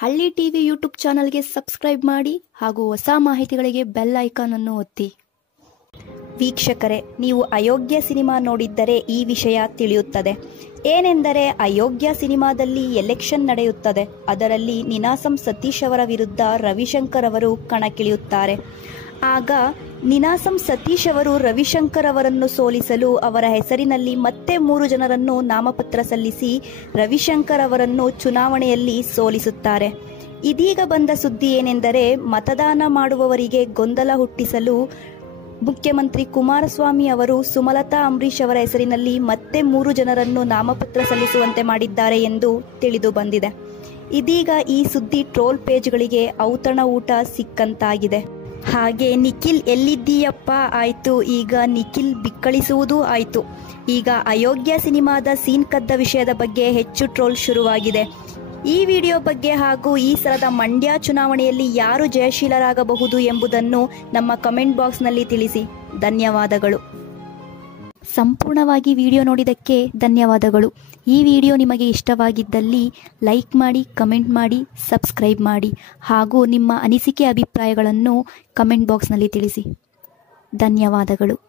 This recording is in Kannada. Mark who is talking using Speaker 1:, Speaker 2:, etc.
Speaker 1: ಹಳ್ಳಿ ಟಿವಿ ಯೂಟ್ಯೂಬ್ ಚಾನಲ್ಗೆ ಸಬ್ಸ್ಕ್ರೈಬ್ ಮಾಡಿ ಹಾಗೂ ಹೊಸ ಮಾಹಿತಿಗಳಿಗೆ ಬೆಲ್ ಐಕಾನ್ ಅನ್ನು ಒತ್ತಿ. ವೀಕ್ಷಕರೇ, ನೀವು ಅಯೋಗ್ಯ ಸಿನಿಮಾ ನೋಡಿದ್ದರೆ ಈ ವಿಷಯ ತಿಳಿಯುತ್ತದೆ. ಏನೆಂದರೆ, ಅಯೋಗ್ಯ ಸಿನಿಮಾದಲ್ಲಿ ಎಲೆಕ್ಷನ್ ನಡೆಯುತ್ತದೆ. ಅದರಲ್ಲಿ ನಿನಾಸಂ ಸತೀಶ್ ಅವರ ವಿರುದ್ಧ ರವಿಶಂಕರ್ ಅವರು ಕಣಕ್ಕಿಳಿಯುತ್ತಾರೆ. ಆಗ ನಿನಾಸಂ ಸತೀಶ್ ಅವರು ರವಿಶಂಕರ್ ಅವರನ್ನು ಸೋಲಿಸಲು ಅವರ ಹೆಸರಿನಲ್ಲಿ ಮತ್ತೆ ಮೂರು ಜನರನ್ನು ನಾಮಪತ್ರ ಸಲ್ಲಿಸಿ ರವಿಶಂಕರ್ ಅವರನ್ನು ಚುನಾವಣೆಯಲ್ಲಿ ಸೋಲಿಸುತ್ತಾರೆ. ಇದೀಗ ಬಂದ ಸುದ್ದಿ ಏನೆಂದರೆ, ಮತದಾನ ಮಾಡುವವರಿಗೆ ಗೊಂದಲ ಹುಟ್ಟಿಸಲು ಮುಖ್ಯಮಂತ್ರಿ ಕುಮಾರಸ್ವಾಮಿ ಅವರು ಸುಮಲತಾ ಅಂಬರೀಶ್ ಅವರ ಹೆಸರಿನಲ್ಲಿ ಮತ್ತೆ ಮೂರು ಜನರನ್ನು ನಾಮಪತ್ರ ಸಲ್ಲಿಸುವಂತೆ ಮಾಡಿದ್ದಾರೆ ಎಂದು ತಿಳಿದು ಬಂದಿದೆ. ಇದೀಗ ಈ ಸುದ್ದಿ ಟ್ರೋಲ್ ಪೇಜ್ಗಳಿಗೆ ಔತಣ ಊಟ ಸಿಕ್ಕಂತಾಗಿದೆ. ಹಾಗೆ ನಿಖಿಲ್ ಎಲ್ಲಿದ್ದೀಯಪ್ಪ? ಆಯಿತು, ಈಗ ನಿಖಿಲ್ ಬಿಕ್ಕಳಿಸುವುದೂ ಆಯಿತು. ಈಗ ಅಯೋಗ್ಯ ಸಿನಿಮಾದ ಸೀನ್ ಕದ್ದ ವಿಷಯದ ಬಗ್ಗೆ ಹೆಚ್ಚು ಟ್ರೋಲ್ ಶುರುವಾಗಿದೆ. ಈ ವಿಡಿಯೋ ಬಗ್ಗೆ ಹಾಗೂ ಈ ಸಲದ ಮಂಡ್ಯ ಚುನಾವಣೆಯಲ್ಲಿ ಯಾರು ಜಯಶೀಲರಾಗಬಹುದು ಎಂಬುದನ್ನು ನಮ್ಮ ಕಮೆಂಟ್ ಬಾಕ್ಸ್ನಲ್ಲಿ ತಿಳಿಸಿ. ಧನ್ಯವಾದಗಳು. ಸಂಪೂರ್ಣವಾಗಿ ವಿಡಿಯೋ ನೋಡಿದ್ದಕ್ಕೆ ಧನ್ಯವಾದಗಳು. ಈ ವಿಡಿಯೋ ನಿಮಗೆ ಇಷ್ಟವಾಗಿದ್ದಲ್ಲಿ ಲೈಕ್ ಮಾಡಿ, ಕಮೆಂಟ್ ಮಾಡಿ, ಸಬ್ಸ್ಕ್ರೈಬ್ ಮಾಡಿ ಹಾಗೂ ನಿಮ್ಮ ಅನಿಸಿಕೆ ಅಭಿಪ್ರಾಯಗಳನ್ನು ಕಮೆಂಟ್ ಬಾಕ್ಸ್ನಲ್ಲಿ ತಿಳಿಸಿ. ಧನ್ಯವಾದಗಳು.